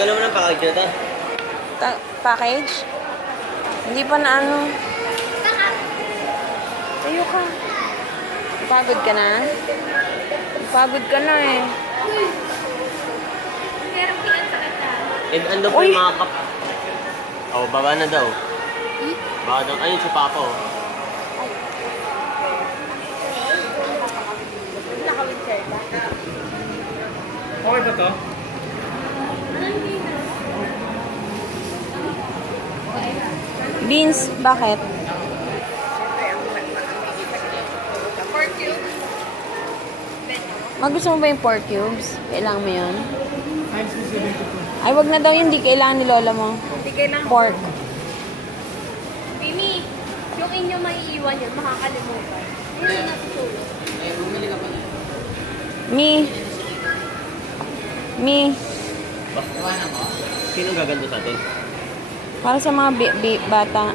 Tagal naman ang package na ito. Package? Hindi pa na ano. Tayo ka. Pagod ka na? Pagod ka na eh. Eh, ano po yung mga kap? Oh, baba na daw. Baka daw. Ayun si Papa oh. Okay ba to? Beans, bakit? Magusto mo ba yung pork cubes? Kailangan mo yun? Ay, wag na daw yun. Hindi kailangan ni Lola mo. Hindi kailangan. Pork. Mimi, yung inyo maiiwan yun, makakalimutan. Yun yung natutulog. Mi. Sino gaganda sa atin? Para sa mga bata.